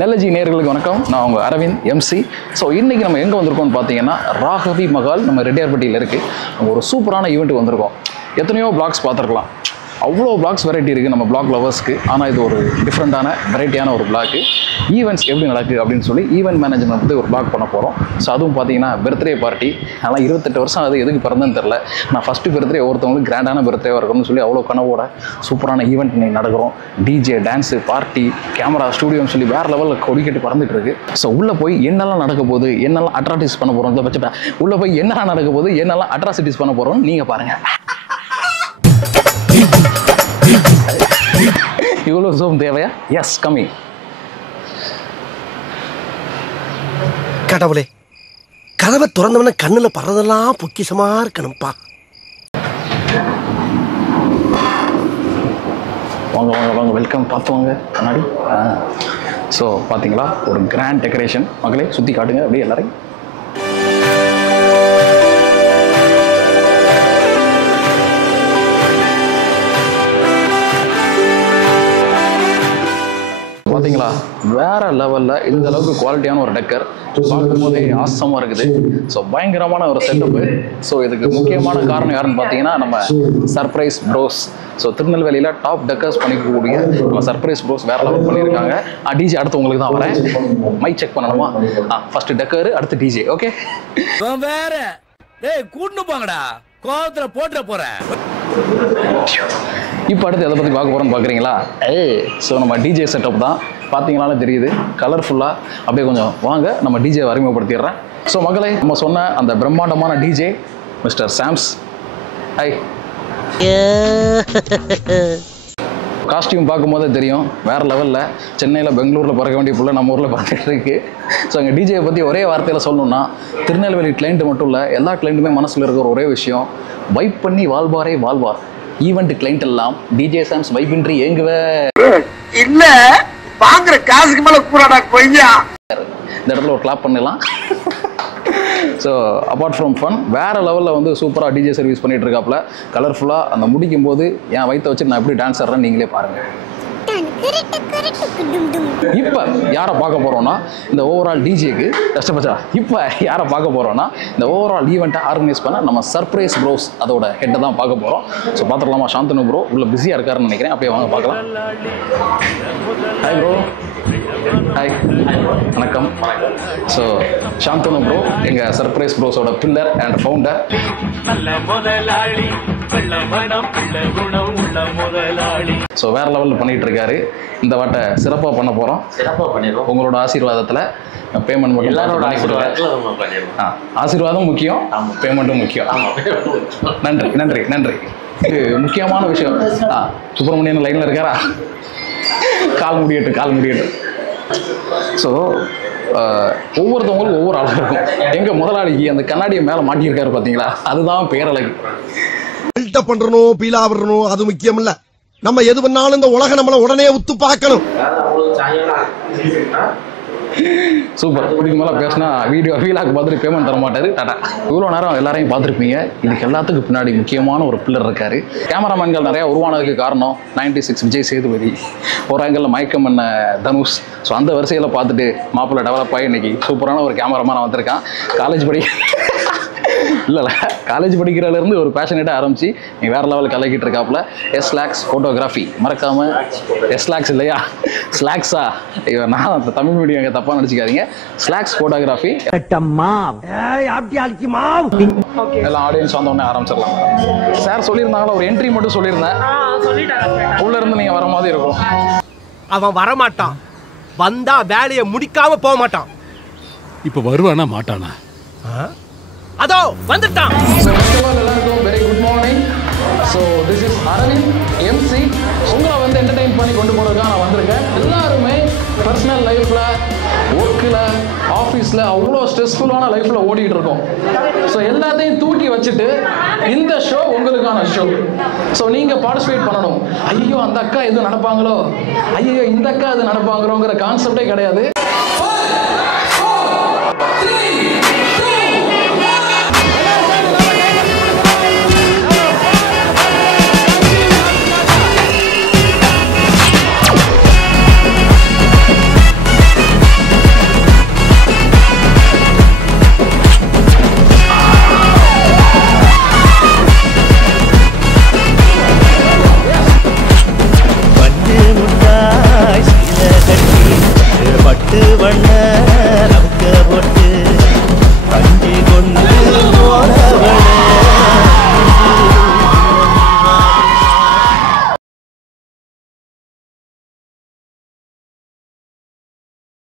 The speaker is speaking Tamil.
நெல்லஜி நேயர்களுக்கு வணக்கம். நான் உங்கள் அரவிந்த் எம்சி. ஸோ இன்றைக்கி நம்ம எங்கே வந்திருக்கோம்னு பார்த்தீங்கன்னா ராகவி மகால் நம்ம ரெட்டியார்பட்டியில் இருக்குது. நம்ம ஒரு சூப்பரான ஈவெண்ட்டுக்கு வந்திருக்கோம். எத்தனையோ பிளாக்ஸ் பார்த்துருக்கலாம், அவ்வளோ பிளாக்ஸ் வெரைட்டி இருக்குது நம்ம பிளாக் லவர்ஸ்க்கு. ஆனால் இது ஒரு டிஃப்ரெண்ட்டான வெரைட்டியான ஒரு பிளாக்கு. ஈவெண்ட்ஸ் எப்படி நடக்குது அப்படின்னு சொல்லி ஈவெண்ட் மேனேஜ்மெண்ட் வந்து ஒரு பிளாக் பண்ண போகிறோம். ஸோ அதுவும் பார்த்தீங்கன்னா பர்த்டே பார்ட்டி. ஆனால் 28 வருஷம் அது எதுக்கு பிறந்ததுன்னு தெரில. நான் ஃபஸ்ட்டு பர்த்டே ஒருத்தவங்களுக்கு கிராண்டான பர்த்டேவாக இருக்கணும்னு சொல்லி அவ்வளோ கனவோட சூப்பரான ஈவெண்ட் இன்னைக்கு நடக்கிறோம். டிஜே, டான்ஸு, பார்ட்டி, கேமரா, ஸ்டூடியோன்னு சொல்லி வேறு லெவலில் கொடிக்கட்டு பறந்துட்டு இருக்கு. ஸோ உள்ளே போய் என்னெல்லாம் நடக்க போகுது, என்னெல்லாம் அட்ராசிட்டிஸ் பண்ண போகிறோம், பட்சத்தை உள்ளே போய் என்னெல்லாம் நடக்க போகுது, என்னெல்லாம் அட்ராசிட்டிஸ் பண்ண போகிறோம்னு நீங்கள் பாருங்கள். இவ்வளோ ஜூம் தேவையா? எஸ், கம்மி. கடவுளே, கதவை திறந்தவன கண்ணுல பறதெல்லாம் பொக்கிஷமா இருக்கணும்ப்பா. வாங்க வாங்க வாங்க, வெல்கம். பார்த்துவாங்க கண்ணாடி. ஸோ பார்த்தீங்களா, ஒரு கிராண்ட் டெக்கரேஷன். மகளே சுற்றி காட்டுங்க அப்படியே எல்லாரையும். பார்த்தீங்களா, வேற லெவலில் இந்த அளவுக்கு குவாலிட்டியான ஒரு டெக்கர் பார்க்கும்போதே ஆசமாக இருக்குது. ஸோ பயங்கரமான ஒரு செட்டப்பு. ஸோ இதுக்கு முக்கியமான காரணம் யாருன்னு பார்த்தீங்கன்னா நம்ம சர்ப்ரைஸ் ப்ரோஸ். ஸோ திருநெல்வேலியில் டாப் டெக்கர்ஸ் பண்ணிக்கக்கூடிய நம்ம சர்ப்ரைஸ் ப்ரோஸ் வேற லெவல் பண்ணியிருக்காங்க. டிஜே அடுத்து உங்களுக்கு தான் வரேன். மைக் செக் பண்ணணுமா? ஃபர்ஸ்ட் டெக்கர், அடுத்து டிஜே. ஓகே வேற கூட்டு போங்கடா, கோவத்துல போட்டுற போறேன். இப்போ அடுத்து எதை பற்றி பார்க்க போகிறோன்னு பார்க்குறீங்களா? ஸோ நம்ம டிஜே செட்டப் தான். பார்த்தீங்களாலே தெரியுது, கலர்ஃபுல்லாக. அப்படியே கொஞ்சம் வாங்க நம்ம டிஜே அறிமுகப்படுத்திடுறேன். ஸோ மகளே, நம்ம சொன்ன அந்த பிரம்மாண்டமான DJ mister Sams. Hi. Costume பார்க்கும்போதே தெரியும் வேறு லெவலில். சென்னையில், பெங்களூரில் பிறக்க வேண்டிய புள்ள நம்ம ஊரில் பார்த்துட்டு இருக்கு. ஸோ எங்கள் டிஜேயை பற்றி ஒரே வார்த்தையில் சொல்லணும்னா, திருநெல்வேலி கிளைண்ட்டு மட்டும் இல்லை, எல்லா கிளைண்ட்டுமே மனசில் இருக்கிற ஒரே விஷயம், வைப் பண்ணி வாழ்வாரே வாழ்வார். ஈவெண்ட் கிளைண்ட் எல்லாம் டிஜே சாம்ஸ் வைப்பின்றி ஏங்குவே இல்ல, வாங்குற காசுக்கு மேல கூடாடா கொய்யா. இந்த இடத்துல ஒரு கிளாப் பண்ணலாம். ஸோ அப்பார்ட் ஃப்ரம் ஃபன், வேறு லெவலில் வந்து சூப்பராக டிஜே சர்வீஸ் பண்ணிகிட்டு இருக்காப்புல. கலர்ஃபுல்லாக அந்த முடிக்கும் போது என் வயிற்ற வச்சு நான் எப்படி டான்ஸ் ஆடுறேன்னு நீங்களே பாருங்கள். இப்போ யாரை பார்க்க போகிறோன்னா, இந்த ஓவரால் டிஜேக்கு கஷ்டப்பச்சா. இப்போ யாரை பார்க்க போகிறோன்னா, இந்த ஓவரால் ஈவெண்ட்டை ஆர்கனைஸ் பண்ண நம்ம சர்ப்ரைஸ் ப்ரோஸ் அதோட ஹெட்டை தான் பார்க்க போகிறோம். ஸோ பார்த்துக்கலாமா? சாந்தனு ப்ரோ உள்ள பிஸியாக இருக்காருன்னு நினைக்கிறேன். அப்படியே வாங்க பார்க்கலாம். Hi bro. ஹாய், வணக்கம். ஸோ சாந்தனு ப்ரோ எங்கள் சர்ப்ரைஸ் ப்ரோஸோட பில்லர் அண்ட் ஃபவுண்டர். ஸோ வேற லெவலில் பண்ணிட்டு இருக்காரு. இந்த வாட்டை சிறப்பாக பண்ண போகிறோம். உங்களோட ஆசீர்வாதத்தில் பேமெண்ட் மட்டும் பண்ணி கொடுங்க. ஆசீர்வாதம் முக்கியம், பேமெண்ட்டும் முக்கியம். நன்றி நன்றி நன்றி. முக்கியமான விஷயம், சுப்பிரமணியன் லைனில் இருக்காரா? கால் முடியட்டும், கால் முடியட்டும். ஸோ ஒவ்வொருத்தவங்களுக்கும் ஒவ்வொரு அழகு இருக்கும். எங்கள் முதலாளிக்கு அந்த கண்ணாடியை மேலே மாட்டியிருக்காரு பார்த்தீங்களா, அதுதான் பேரழகு. பண்றணும், பீலா விடணும், அது முக்கியம் இல்ல. நம்ம எது பண்ணாலும் இந்த உலக நம்மள உடனே உத்து பார்க்கணும். சூப்பர். இதுக்கு மேலே பேசினா வீடியோ வீலாக்கு பார்த்துட்டு பேமெண்ட் தர மாட்டார். டாடா. இவ்வளோ நேரம் எல்லாரையும் பார்த்துருப்பீங்க. இதுக்கு எல்லாத்துக்கும் பின்னாடி முக்கியமான ஒரு பில்லர் இருக்கார். கேமராமேன்கள் நிறையா உருவானதுக்கு காரணம் 96 விஜய் சேதுபதி, ஒரு ஆங்கிளில் மயக்கம் பண்ண தனுஷ். ஸோ அந்த வரிசையில் பார்த்துட்டு மாப்பிள்ளை டெவலப் ஆகி இன்னைக்கு சூப்பரான ஒரு கேமராமேனாக வந்திருக்கான். காலேஜ் இல்லை காலேஜ் படிக்கிறதுலேருந்து ஒரு பேஷனேட்டாக ஆரம்பிச்சு நீ வேறு லெவலில் கலக்கிட்டு இருக்காப்புல. எஸ்லாக்ஸ் ஃபோட்டோகிராஃபி. மறக்காமல் எஸ்லாக்ஸ் இல்லையா, ஸ்லாக்ஸா? நான் அந்த தமிழ் மீடியம் எங்கே தப்பாக நினச்சிக்காதீங்க. Slacks photography. எல்லாம் ஆடியன்ஸ் வந்தோடனே ஆரம்பிச்சிடலாம். சார் சொல்லியிருந்தாங்களா, ஒரு என்ட்ரி மட்டும் சொல்லியிருந்தேன். உள்ள இருந்து நீங்கள் வர மாதிரி இருக்கும். அவன் வரமாட்டான், வந்தா வேலையை முடிக்காம போக மாட்டான். இப்ப வருவானா மாட்டானா? அதோ வந்துட்டான். எல்லாருக்கும் very good morning. So this is Aravind MC. உங்களை வந்து என்டர்டெயின் பண்ணி கொண்டு போகிறதுக்காக நான் வந்திருக்கேன். எல்லாருமே பர்சனல் லைஃப்பில், ஒர்க்கில், ஆஃபீஸில் அவ்வளோ ஸ்ட்ரெஸ்ஃபுல்லான லைஃப்பில் ஓடிக்கிட்டு இருக்கோம். ஸோ எல்லாத்தையும் தூக்கி வச்சுட்டு இந்த ஷோ உங்களுக்கான ஷோ. ஸோ நீங்கள் பார்ட்டிசிபேட் பண்ணணும். ஐயோ அந்த அக்கா எதுவும் நடப்பாங்களோ, ஐயோ இந்த அக்கா எதுவும் நடப்பாங்களோங்கிற கான்செப்டே கிடையாது. 4, 3,